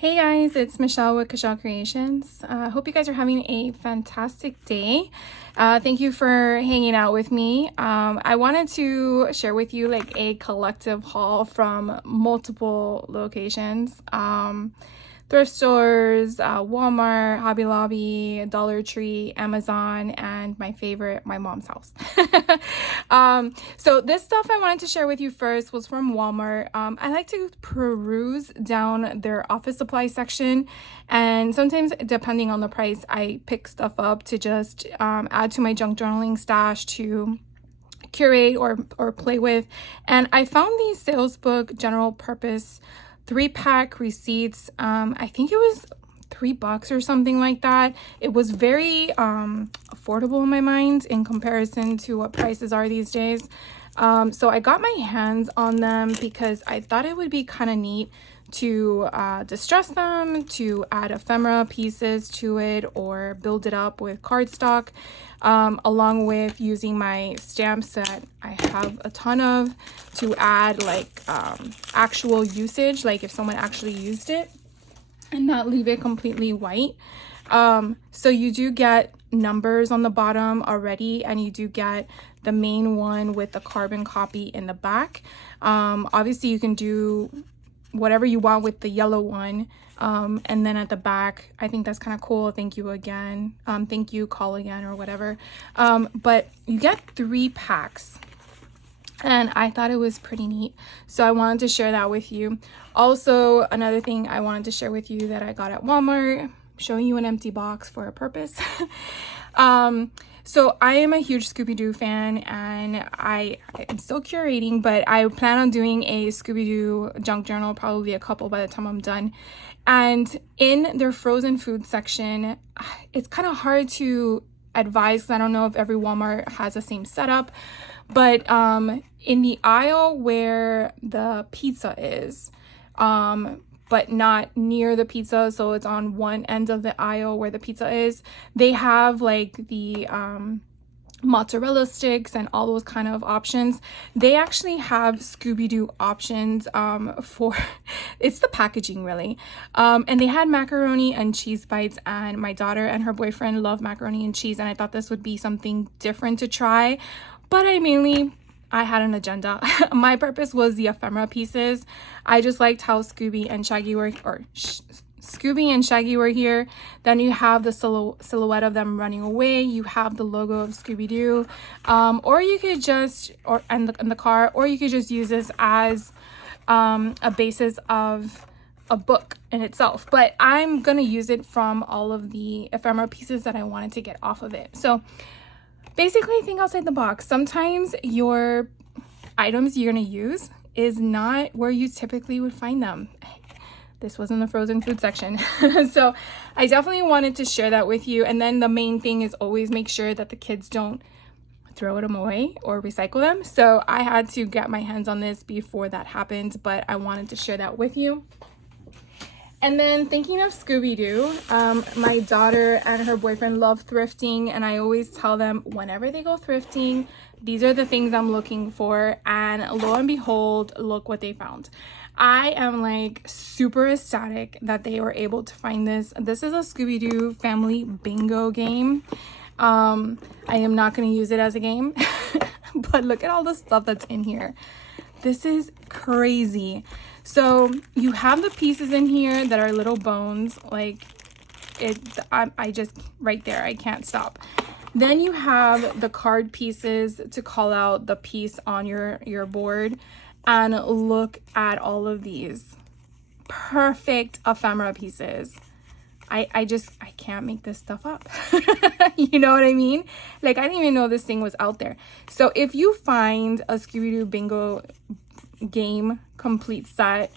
Hey guys, it's Michelle with Kashal Creations. Hope you guys are having a fantastic day. Thank you for hanging out with me. I wanted to share with you like a collective haul from multiple locations. Thrift stores, Walmart, Hobby Lobby, Dollar Tree, Amazon, and my favorite, my mom's house. So this stuff I wanted to share with you first was from Walmart. I like to peruse down their office supply section, and sometimes depending on the price, I pick stuff up to just add to my junk journaling stash to curate or play with. And I found the Sales Book General Purpose 3-pack receipts. I think it was $3 or something like that. It was very affordable in my mind in comparison to what prices are these days. So I got my hands on them because I thought it would be kind of neat to distress them, to add ephemera pieces to it, or build it up with cardstock, along with using my stamps that I have a ton of to add like actual usage, like if someone actually used it, and not leave it completely white. So you do get numbers on the bottom already, and you do get the main one with the carbon copy in the back. Obviously you can do whatever you want with the yellow one, and then at the back, I think that's kind of cool. Thank you again, thank you, call again, or whatever. But you get 3 packs, and I thought it was pretty neat, so I wanted to share that with you. Also, another thing I wanted to share with you that I got at Walmart, showing you an empty box for a purpose. So I am a huge Scooby-Doo fan, and I am still curating, but I plan on doing a Scooby-Doo junk journal, probably a couple by the time I'm done. And in their frozen food section, it's kind of hard to advise because I don't know if every Walmart has the same setup, but in the aisle where the pizza is, but not near the pizza, so it's on one end of the aisle where the pizza is, they have like the mozzarella sticks and all those kind of options. They actually have Scooby-Doo options for it's the packaging really, and they had macaroni and cheese bites, and my daughter and her boyfriend love macaroni and cheese, and I thought this would be something different to try, but I had an agenda. My purpose was the ephemera pieces. I just liked how Scooby and Shaggy were here. Then you have the silhouette of them running away. You have the logo of Scooby-Doo. Or you could just, in the car, or you could just use this as a basis of a book in itself. But I'm gonna use it from all of the ephemera pieces that I wanted to get off of it. So basically, think outside the box. Sometimes your items you're gonna use is not where you typically would find them. This was in the frozen food section. So I definitely wanted to share that with you. And then the main thing is always make sure that the kids don't throw them away or recycle them. So I had to get my hands on this before that happened, but I wanted to share that with you. And then thinking of Scooby-Doo, my daughter and her boyfriend love thrifting, and I always tell them whenever they go thrifting, these are the things I'm looking for, and lo and behold, look what they found. I am like super ecstatic that they were able to find this. This is a Scooby-Doo family bingo game. I am not going to use it as a game, but look at all the stuff that's in here. This is crazy. So you have the pieces in here that are little bones, like I just right there, I can't stop. Then you have the card pieces to call out the piece on your board, and look at all of these perfect ephemera pieces. I can't make this stuff up. You know what I mean? Like, I didn't even know this thing was out there. So if you find a Scooby-Doo bingo game complete set,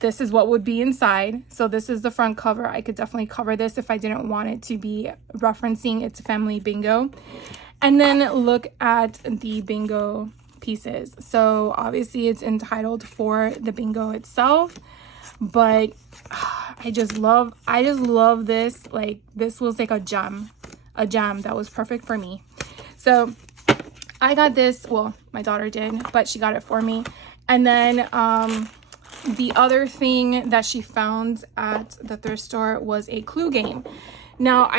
this is what would be inside. So this is the front cover. I could definitely cover this if I didn't want it to be referencing its family bingo. And then look at the bingo pieces. So obviously it's entitled for the bingo itself, but I just love this. Like, this was like a gem that was perfect for me. So I got this, well, my daughter did, but she got it for me. And then the other thing that she found at the thrift store was a Clue game. Now,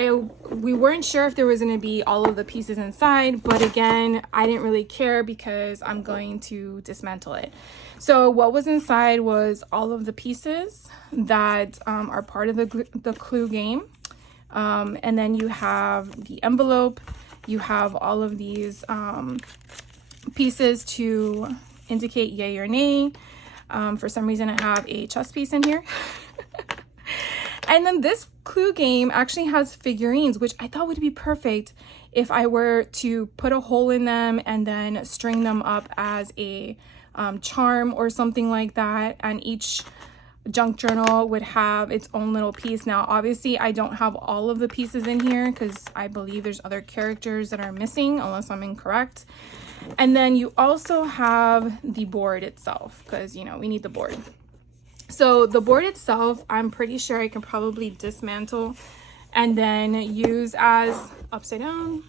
we weren't sure if there was going to be all of the pieces inside, but again, I didn't really care because I'm going to dismantle it. So what was inside was all of the pieces that are part of the Clue game. And then you have the envelope. You have all of these pieces to indicate yay or nay. For some reason, I have a chess piece in here. And then this Clue game actually has figurines, which I thought would be perfect if I were to put a hole in them and then string them up as a charm or something like that. And each junk journal would have its own little piece. Now, obviously, I don't have all of the pieces in here because I believe there's other characters that are missing, unless I'm incorrect. And then you also have the board itself because, you know, we need the board. So the board itself, I'm pretty sure I can probably dismantle and then use as upside down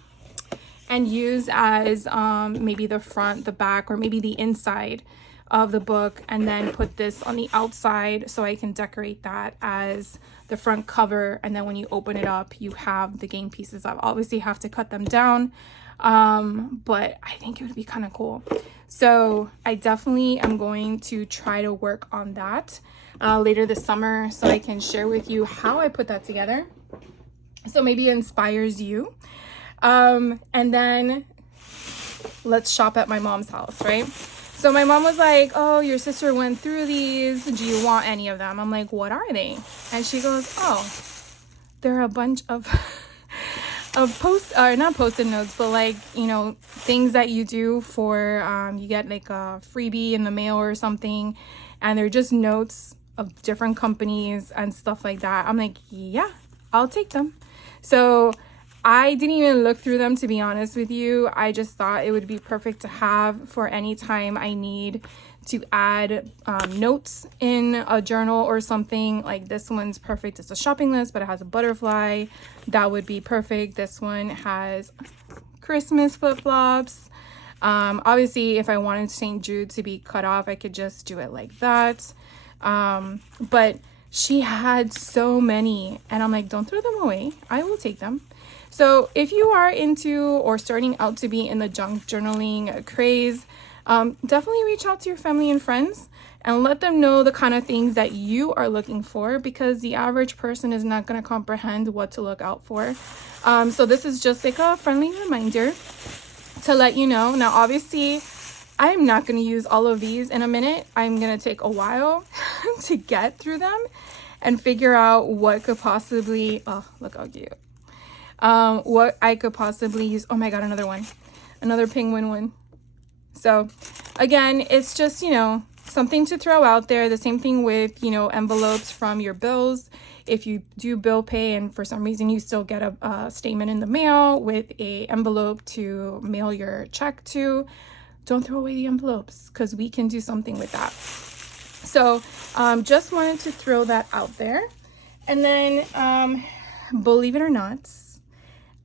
and use as maybe the front, the back, or maybe the inside of the book, and then put this on the outside so I can decorate that as the front cover. And then when you open it up, you have the game pieces. I obviously have to cut them down, but I think it would be kind of cool. So I definitely am going to try to work on that later this summer so I can share with you how I put that together. So maybe it inspires you. And then let's shop at my mom's house, right? So my mom was like, oh, your sister went through these. Do you want any of them? I'm like, what are they? And she goes, oh, they're a bunch of not post-it notes, but like, you know, things that you do for, you get like a freebie in the mail or something. And they're just notes of different companies and stuff like that. I'm like, yeah, I'll take them. So I didn't even look through them, to be honest with you. I just thought it would be perfect to have for any time I need to add notes in a journal or something. Like this one's perfect. It's a shopping list, but it has a butterfly. That would be perfect. This one has Christmas flip-flops. Obviously, if I wanted St. Jude to be cut off, I could just do it like that. But she had so many, and I'm like, don't throw them away. I will take them. So if you are into or starting out to be in the junk journaling craze, definitely reach out to your family and friends and let them know the kind of things that you are looking for, because the average person is not going to comprehend what to look out for. So this is just like a friendly reminder to let you know. Now, obviously, I'm not going to use all of these in a minute. I'm going to take a while to get through them and figure out what could possibly, oh, look how cute. What I could possibly use. Oh my God, another one, another penguin one. So again, it's just, you know, something to throw out there. The same thing with, you know, envelopes from your bills. If you do bill pay and for some reason you still get a statement in the mail with a envelope to mail your check to, don't throw away the envelopes, because we can do something with that. So just wanted to throw that out there. And then believe it or not,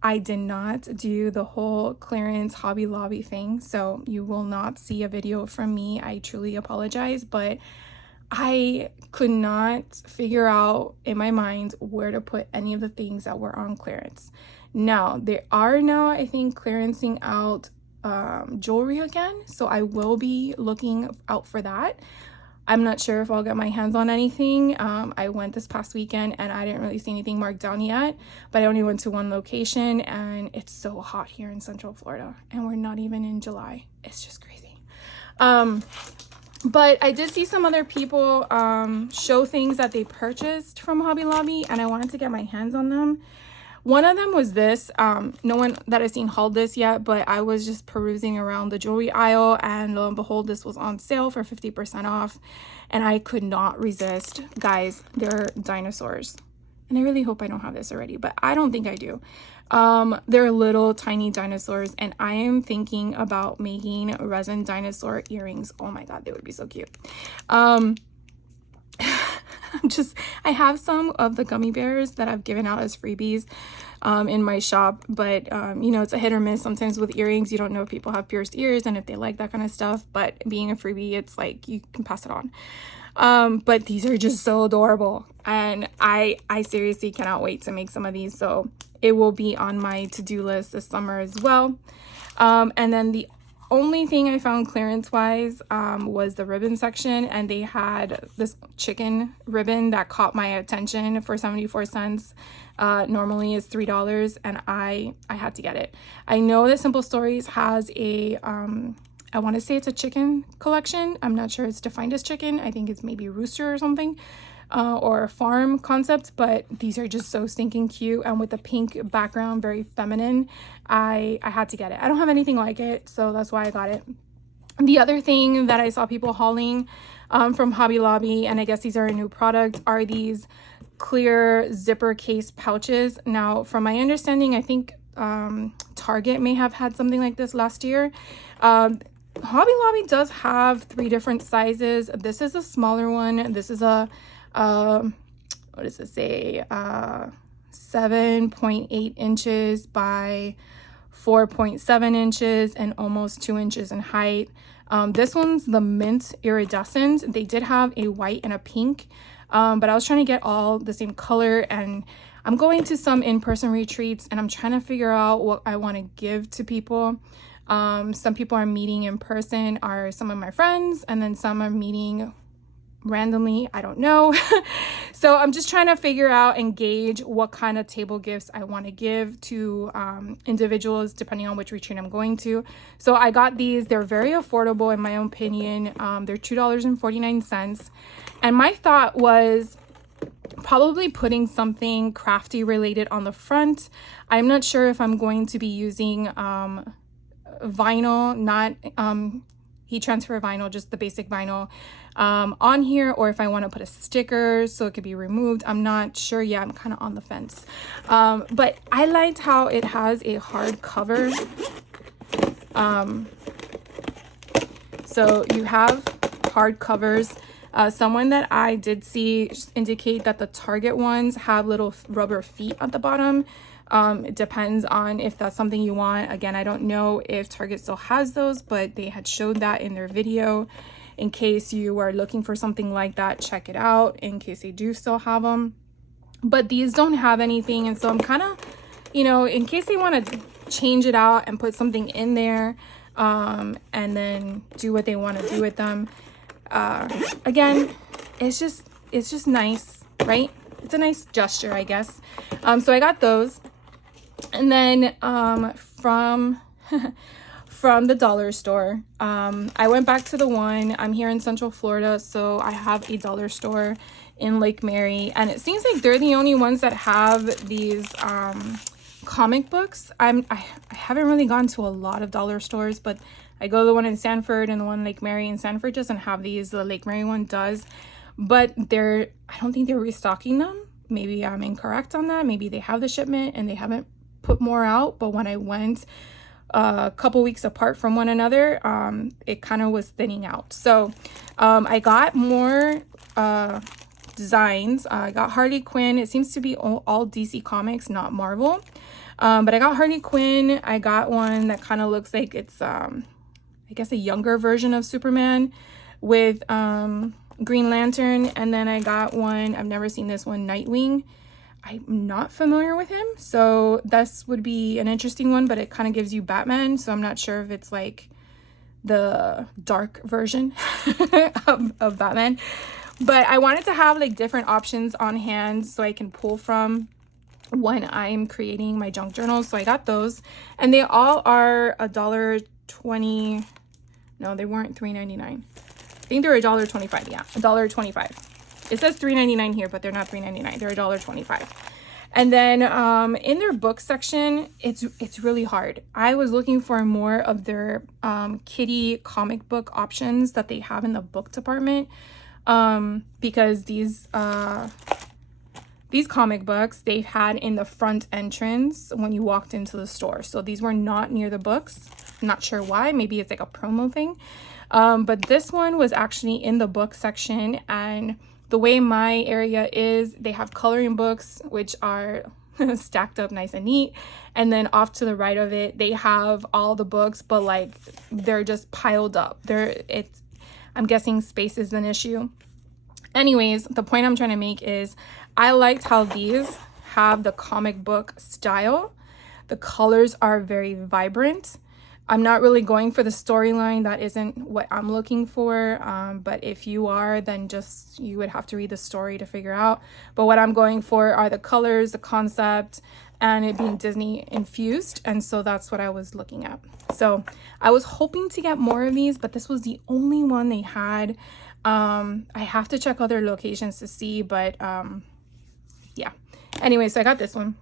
I did not do the whole clearance Hobby Lobby thing, so you will not see a video from me. I truly apologize, but I could not figure out in my mind where to put any of the things that were on clearance. Now, they are now, I think, clearancing out jewelry again, so I will be looking out for that. I'm not sure if I'll get my hands on anything. I went this past weekend and I didn't really see anything marked down yet, but I only went to one location and it's so hot here in Central Florida and we're not even in July. It's just crazy. But I did see some other people show things that they purchased from Hobby Lobby and I wanted to get my hands on them. One of them was this. No one that I've seen hauled this yet, but I was just perusing around the jewelry aisle and lo and behold, this was on sale for 50% off and I could not resist. Guys, they're dinosaurs. And I really hope I don't have this already, but I don't think I do. They're little tiny dinosaurs and I am thinking about making resin dinosaur earrings. Oh my God, they would be so cute. I have some of the gummy bears that I've given out as freebies in my shop, but you know, it's a hit or miss. Sometimes with earrings, you don't know if people have pierced ears and if they like that kind of stuff, but being a freebie, it's like you can pass it on. But these are just so adorable, and I seriously cannot wait to make some of these, so it will be on my to-do list this summer as well. And then the only thing I found clearance wise was the ribbon section, and they had this chicken ribbon that caught my attention for 74 cents. Normally is $3, and I had to get it. I know that Simple Stories has a I want to say it's a chicken collection. I'm not sure it's defined as chicken. I think it's maybe rooster or something, or a farm concept, but these are just so stinking cute, and with the pink background, very feminine. I had to get it. I don't have anything like it, so that's why I got it. The other thing that I saw people hauling from Hobby Lobby, and I guess these are a new product, are these clear zipper case pouches. Now, from my understanding, I think Target may have had something like this last year. Hobby Lobby does have 3 different sizes. This is a smaller one. This is a what does it say, 7.8 inches by 4.7 inches and almost 2 inches in height. This one's the mint iridescent. They did have a white and a pink, but I was trying to get all the same color, and I'm going to some in-person retreats, and I'm trying to figure out what I want to give to people. Some people are meeting in person are some of my friends, and then some are meeting randomly, I don't know. So I'm just trying to figure out and gauge what kind of table gifts I want to give to individuals depending on which retreat I'm going to. So I got these. They're very affordable in my own opinion. They're $2.49, and my thought was probably putting something crafty related on the front. I'm not sure if I'm going to be using vinyl, not heat transfer vinyl, just the basic vinyl on here, or if I want to put a sticker so it could be removed. I'm not sure yet. I'm kind of on the fence. But I liked how it has a hard cover. So you have hard covers. Someone that I did see indicate that the Target ones have little rubber feet at the bottom. It depends on if that's something you want. Again, I don't know if Target still has those, but they had showed that in their video. In case you are looking for something like that, check it out in case they do still have them. But these don't have anything, and so I'm kind of, you know, in case they want to change it out and put something in there, and then do what they want to do with them. Again, it's just nice, right? It's a nice gesture, I guess. So I got those. And then from the dollar store, I went back to the one. I'm here in Central Florida, so I have a dollar store in Lake Mary, and it seems like they're the only ones that have these comic books. I haven't really gone to a lot of dollar stores, but I go to the one in Sanford, and the one in Lake Mary in Sanford doesn't have these. The Lake Mary one does, but I don't think they're restocking them. Maybe I'm incorrect on that. Maybe they have the shipment and they haven't put more out, but when I went a couple weeks apart from one another, it kind of was thinning out. So I got more designs. I got Harley Quinn. It seems to be all DC Comics, not Marvel. But I got Harley Quinn. I got one that kind of looks like it's I guess a younger version of Superman with Green Lantern. And then I got one, I've never seen this one, Nightwing. I'm not familiar with him, so this would be an interesting one, but it kind of gives you Batman, so I'm not sure if it's like the dark version of Batman. But I wanted to have like different options on hand so I can pull from when I'm creating my junk journals. So I got those, and they all are $1.20. No, they weren't $3.99. I think they were $1.25. Yeah, $1.25. It says $3.99 here, but they're not $3.99. They're $1.25. And then in their book section, it's really hard. I was looking for more of their kiddie comic book options that they have in the book department, because these comic books they've had in the front entrance when you walked into the store. So these were not near the books. I'm not sure why. Maybe it's like a promo thing. But this one was actually in the book section, and the way my area is, they have coloring books, which are stacked up nice and neat. And then off to the right of it, they have all the books, but like they're just piled up. I'm guessing space is an issue. Anyways, the point I'm trying to make is I liked how these have the comic book style. The colors are very vibrant. I'm not really going for the storyline. That isn't what I'm looking for. But if you are, then just you would have to read the story to figure out. But what I'm going for are the colors, the concept, and it being Disney infused. And so that's what I was looking at. So I was hoping to get more of these, but this was the only one they had. I have to check other locations to see, but yeah. Anyway, so I got this one.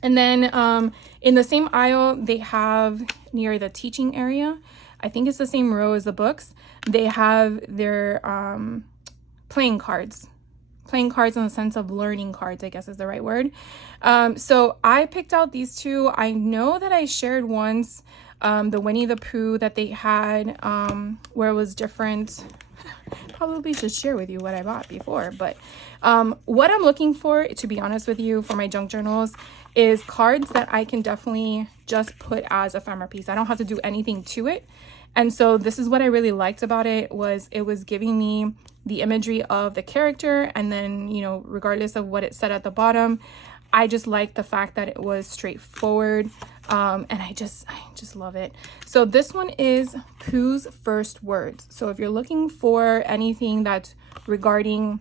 And then in the same aisle, they have near the teaching area, I think it's the same row as the books, they have their playing cards. Playing cards in the sense of learning cards, I guess is the right word. So I picked out these two. I know that I shared once the Winnie the Pooh that they had where it was different. Probably should share with you what I bought before, but what I'm looking for, to be honest with you, for my junk journals is cards that I can definitely just put as ephemera piece. I don't have to do anything to it. And so this is what I really liked about it, was it was giving me the imagery of the character, and then, you know, regardless of what it said at the bottom, I just liked the fact that it was straightforward. And I just love it. So this one is Pooh's First Words. So if you're looking for anything that's regarding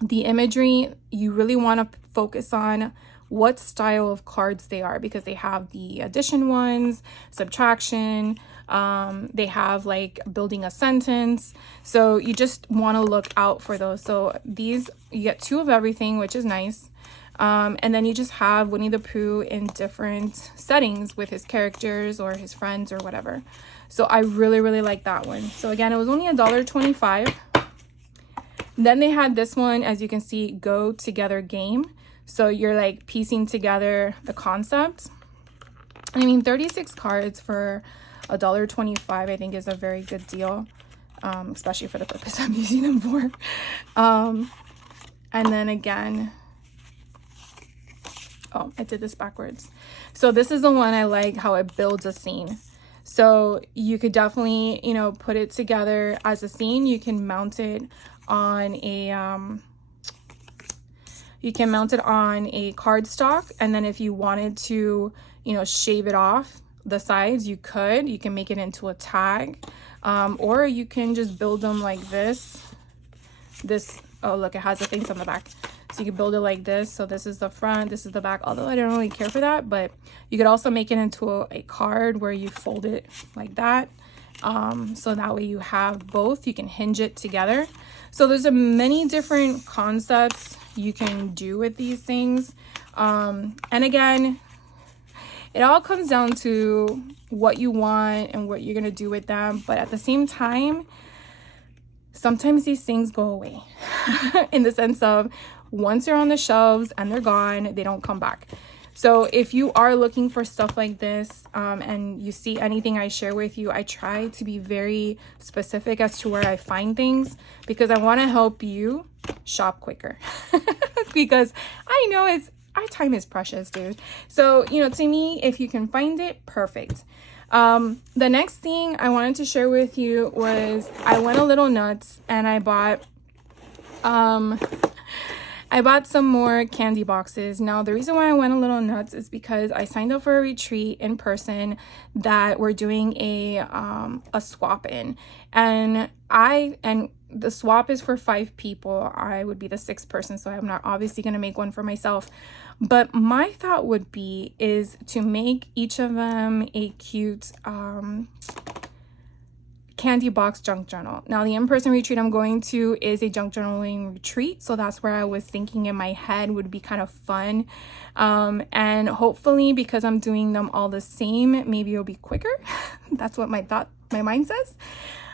the imagery, you really want to focus on what style of cards they are, because they have the addition ones, subtraction, they have like building a sentence. So you just want to look out for those. So these, you get 2 of everything, which is nice. And then you just have Winnie the Pooh in different settings with his characters or his friends or whatever. So I really, really like that one. So again, it was only $1.25. Then they had this one, as you can see, Go Together Game. So you're like piecing together the concept. I mean, 36 cards for $1.25, I think is a very good deal, especially for the purpose I'm using them for. And then again, oh, I did this backwards. So this is the one I like, how it builds a scene. So you could definitely, you know, put it together as a scene. You can mount it on a cardstock, and then if you wanted to, you know, shave it off the sides, you could. You can make it into a tag, or you can just build them like this. Oh look, it has the things on the back. So you can build it like this. So this is the front, this is the back, although I don't really care for that, but you could also make it into a card where you fold it like that. So that way you have both, you can hinge it together. So there's many different concepts you can do with these things. And again, it all comes down to what you want and what you're going to do with them. But at the same time, sometimes these things go away in the sense of once they're on the shelves and they're gone, they don't come back. So if you are looking for stuff like this, and you see anything I share with you, I try to be very specific as to where I find things, because I want to help you shop quicker. Because I know our time is precious, dude. So, you know, to me, if you can find it, perfect. The next thing I wanted to share with you was I went a little nuts and I bought some more candy boxes. Now, the reason why I went a little nuts is because I signed up for a retreat in person that we're doing a swap in, and the swap is for 5 people. I would be the 6th person, so I'm not obviously going to make one for myself. But my thought would be is to make each of them a cute candy box junk journal. Now, the in-person retreat I'm going to is a junk journaling retreat, so that's where I was thinking in my head would be kind of fun. And hopefully, because I'm doing them all the same, maybe it'll be quicker. That's what my mind says.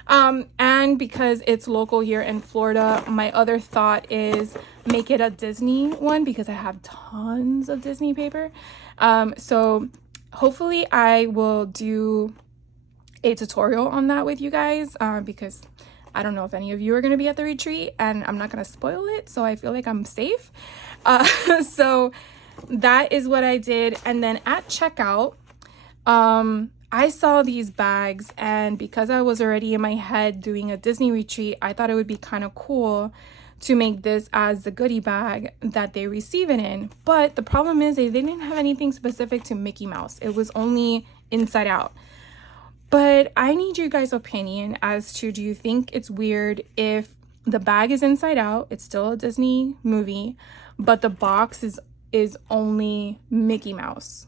And because it's local here in Florida, my other thought is make it a Disney one, because I have tons of Disney paper. So hopefully I will do a tutorial on that with you guys, because I don't know if any of you are going to be at the retreat, and I'm not going to spoil it, so I feel like I'm safe. So that is what I did. And then at checkout, I saw these bags, and because I was already in my head doing a Disney retreat, I thought it would be kind of cool to make this as the goodie bag that they receive it in. But the problem is they didn't have anything specific to Mickey Mouse. It was only inside out. But I need your guys' opinion as to, do you think it's weird if the bag is inside out, it's still a Disney movie, but the box is only Mickey Mouse?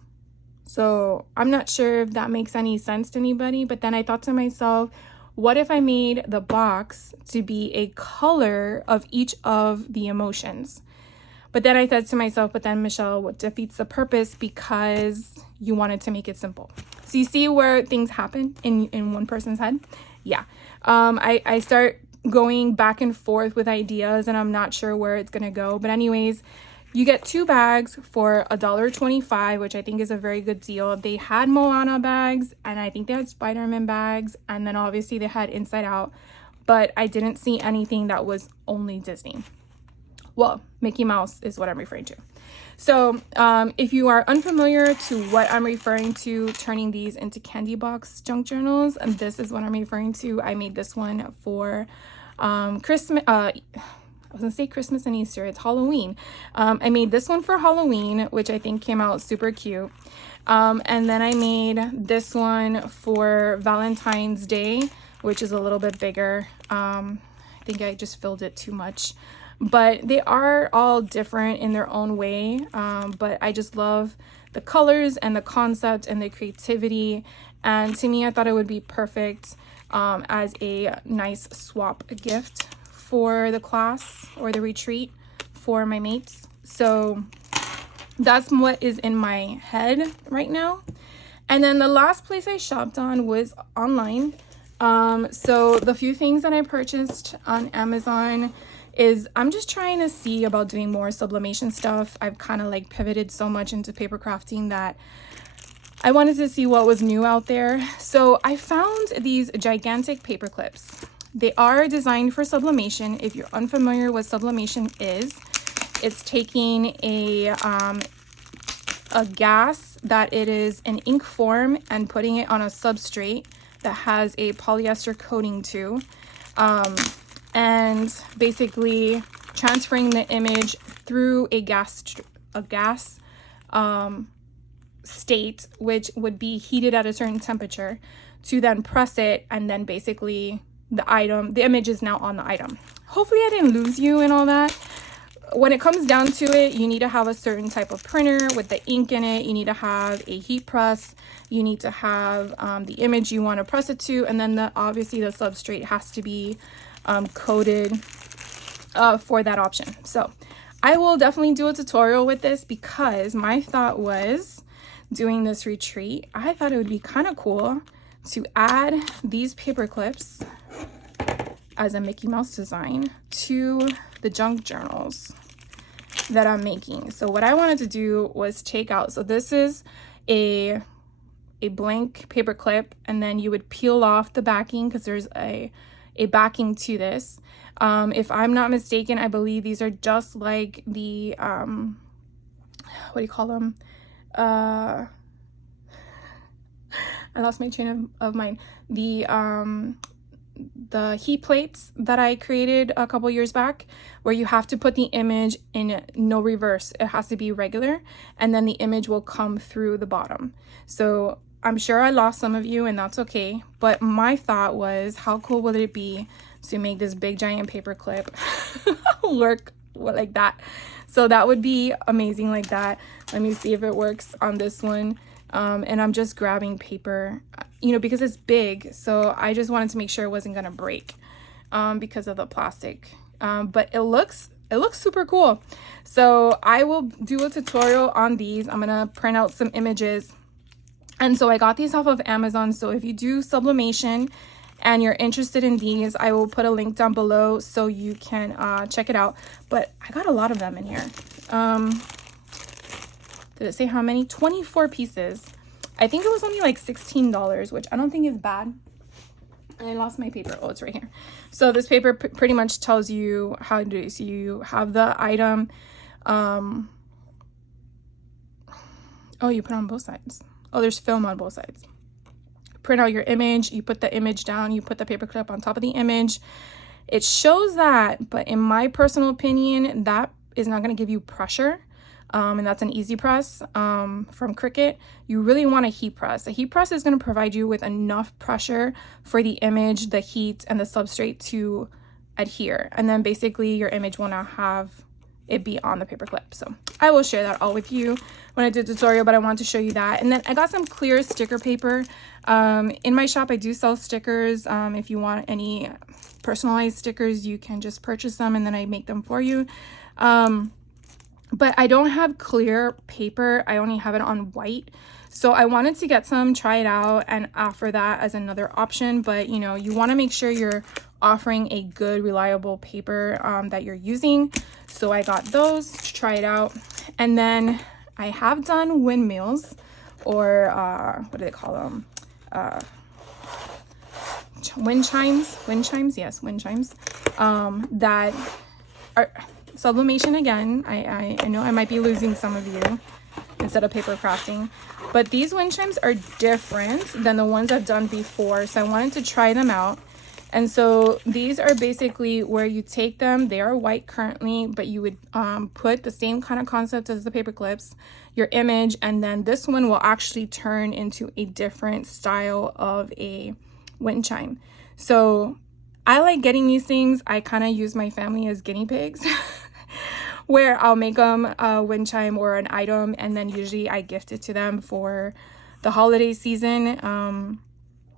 So I'm not sure if that makes any sense to anybody, but then I thought to myself, what if I made the box to be a color of each of the emotions? But then I said to myself, but then Michelle, what defeats the purpose, because you wanted to make it simple. So you see where things happen in one person's head? Yeah. I start going back and forth with ideas, and I'm not sure where it's gonna go. But anyways, you get 2 bags for $1.25, which I think is a very good deal. They had Moana bags, and I think they had Spider-Man bags, and then obviously they had Inside Out, but I didn't see anything that was only Disney. Well, Mickey Mouse is what I'm referring to. So if you are unfamiliar to what I'm referring to, turning these into candy box junk journals, and this is what I'm referring to. I made this one for Christmas. I was gonna say Christmas and Easter. It's Halloween. I made this one for Halloween, which I think came out super cute. And then I made this one for Valentine's Day, which is a little bit bigger. I think I just filled it too much. But they are all different in their own way. But I just love the colors and the concept and the creativity. And to me, I thought it would be perfect as a nice swap gift for the class or the retreat for my mates. So that's what is in my head right now. And then the last place I shopped on was online. So the few things that I purchased on Amazon is I'm just trying to see about doing more sublimation stuff. I've kind of like pivoted so much into paper crafting that I wanted to see what was new out there. So I found these gigantic paper clips. They are designed for sublimation. If you're unfamiliar with sublimation is, it's taking a gas that it is in ink form and putting it on a substrate that has a polyester coating too. And basically transferring the image through a gas state, which would be heated at a certain temperature, to then press it, and then basically the image is now on the item. Hopefully I didn't lose you and all that. When it comes down to it, you need to have a certain type of printer with the ink in it. You need to have a heat press. You need to have the image you want to press it to, and then obviously the substrate has to be coated for that option. So I will definitely do a tutorial with this, because my thought was, doing this retreat, I thought it would be kind of cool to add these paper clips as a Mickey Mouse design to the junk journals that I'm making. So what I wanted to do was take out, so this is a blank paper clip, and then you would peel off the backing, because there's a backing to this. If I'm not mistaken, I believe these are just like the what do you call them? I lost my train of mind. The heat plates that I created a couple years back, where you have to put the image in no reverse. It has to be regular, and then the image will come through the bottom. So I'm sure I lost some of you, and that's okay. But my thought was, how cool would it be to make this big giant paper clip work like that? So that would be amazing like that. Let me see if it works on this one. And I'm just grabbing paper, because it's big. So I just wanted to make sure it wasn't gonna break because of the plastic. But it looks super cool. So I will do a tutorial on these. I'm gonna print out some images. And so I got these off of Amazon. So if you do sublimation and you're interested in these, I will put a link down below so you can check it out. But I got a lot of them in here. Did it say how many? 24 pieces. I think it was only like $16, which I don't think is bad. I lost my paper. Oh, it's right here. So this paper pretty much tells you how to do it. So you have the item. Oh, you put on both sides. Oh, there's film on both sides. Print out your image. You put the image down. You put the paper clip on top of the image. It shows that, but in my personal opinion, that is not going to give you pressure. And that's an easy press from Cricut. You really want a heat press. A heat press is going to provide you with enough pressure for the image, the heat, and the substrate to adhere. And then basically your image will not have it be on the paper clip. So I will share that all with you when I do a tutorial, but I want to show you that. And then I got some clear sticker paper. In my shop, I do sell stickers. If you want any personalized stickers, you can just purchase them and then I make them for you. But I don't have clear paper. I only have it on white. So I wanted to get some, try it out, and offer that as another option. But you know, you want to make sure you're offering a good, reliable paper that you're using. So I got those to try it out. And then I have done windmills, or what do they call them? Wind chimes. Yes, wind chimes. That are sublimation again. I know I might be losing some of you instead of paper crafting, but these wind chimes are different than the ones I've done before, so I wanted to try them out. And so these are basically where you take them. They are white currently, but you would put the same kind of concept as the paper clips, your image, and then this one will actually turn into a different style of a wind chime. So I like getting these things. I kind of use my family as guinea pigs where I'll make them a wind chime or an item, and then usually I gift it to them for the holiday season.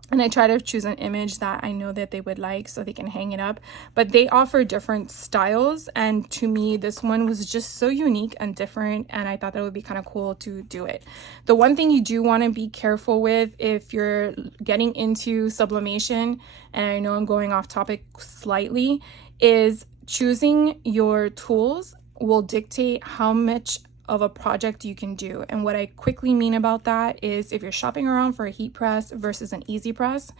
And I try to choose an image that I know that they would like so they can hang it up. But they offer different styles, and to me this one was just so unique and different, and I thought that it would be kind of cool to do it. The one thing you do want to be careful with if you're getting into sublimation, and I know I'm going off topic slightly, is choosing your tools will dictate how much of a project you can do. And what I quickly mean about that is if you're shopping around for a heat press versus an easy press,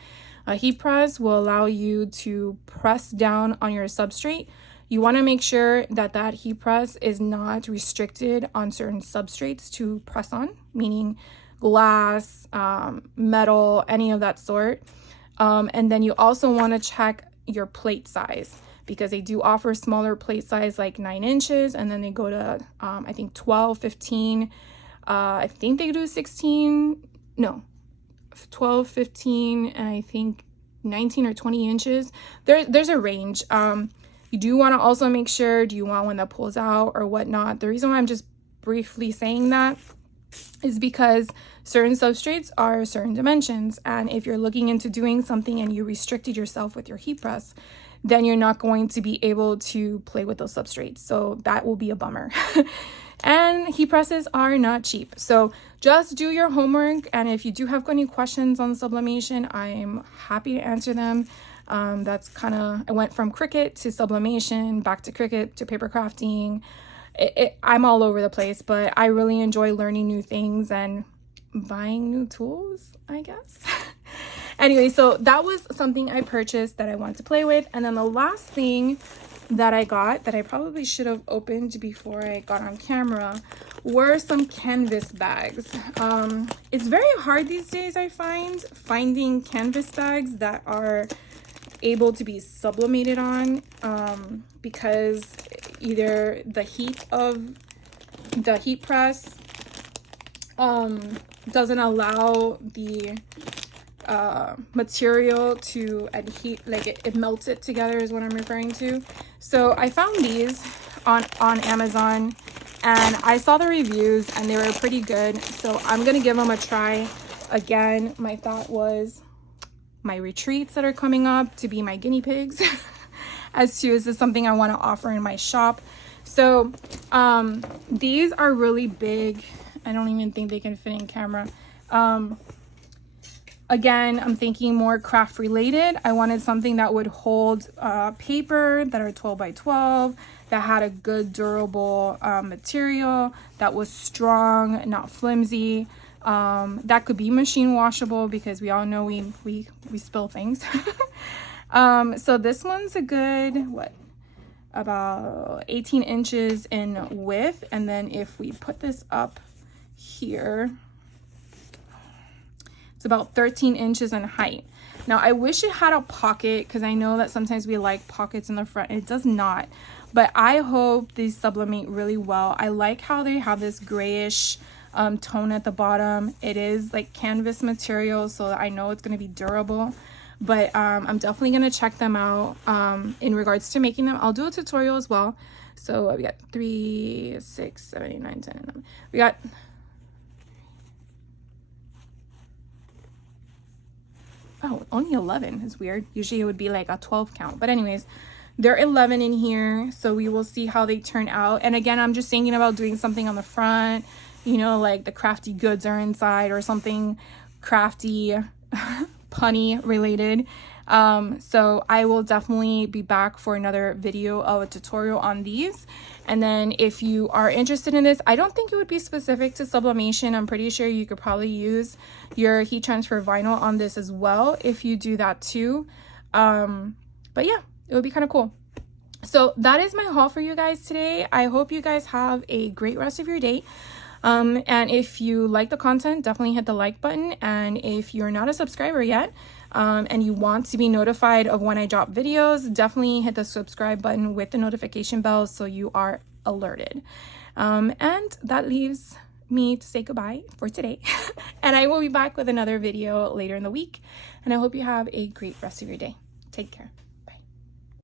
a heat press will allow you to press down on your substrate. You want to make sure that that heat press is not restricted on certain substrates to press on, meaning glass, metal, any of that sort. And then you also want to check your plate size, because they do offer smaller plate size like 9 inches, and then they go to I think 12, 15, I think they do 16, no, 12, 15, and I think 19 or 20 inches. There's a range. You do want to also make sure, do you want one that pulls out or whatnot? The reason why I'm just briefly saying that is because certain substrates are certain dimensions, and if you're looking into doing something and you restricted yourself with your heat press, then you're not going to be able to play with those substrates. So that will be a bummer. And heat presses are not cheap. So just do your homework. And if you do have any questions on sublimation, I'm happy to answer them. That's kind of, I went from Cricut to sublimation, back to Cricut to paper crafting. I'm all over the place, but I really enjoy learning new things and buying new tools, I guess. Anyway, so that was something I purchased that I wanted to play with. And then the last thing that I got that I probably should have opened before I got on camera were some canvas bags. It's very hard these days, I find, finding canvas bags that are able to be sublimated on, because either the heat of the heat press doesn't allow the material to adhere, like it melts it together is what I'm referring to. So I found these on Amazon, and I saw the reviews and they were pretty good, so I'm gonna give them a try. Again, my thought was my retreats that are coming up to be my guinea pigs as to, is this something I want to offer in my shop? So these are really big. I don't even think they can fit in camera. Again, I'm thinking more craft related. I wanted something that would hold paper that are 12 by 12, that had a good durable material, that was strong, not flimsy. that could be machine washable because we all know we spill things. So this one's a good, what, about 18 inches in width. And then if we put this up here, it's about 13 inches in height. Now I wish it had a pocket because I know that sometimes we like pockets in the front. It does not, but I hope these sublimate really well. I like how they have this grayish tone at the bottom. It is like canvas material, so I know it's going to be durable, but I'm definitely going to check them out in regards to making them. I'll do a tutorial as well. So we got 3, 6, 7, 8, 9, 10, 11. We got only 11 is weird. Usually it would be like a 12 count, but anyways, there are 11 in here, so we will see how they turn out. And again, I'm just thinking about doing something on the front, you know, like the crafty goods are inside or something crafty punny related. So I will definitely be back for another video of a tutorial on these. And then if you are interested in this, I don't think it would be specific to sublimation. I'm pretty sure you could probably use your heat transfer vinyl on this as well if you do that too. But yeah, it would be kind of cool. So that is my haul for you guys today. I hope you guys have a great rest of your day. And if you like the content, definitely hit the like button. And if you're not a subscriber yet, and you want to be notified of when I drop videos, definitely hit the subscribe button with the notification bell so you are alerted. And that leaves me to say goodbye for today. And I will be back with another video later in the week. And I hope you have a great rest of your day. Take care.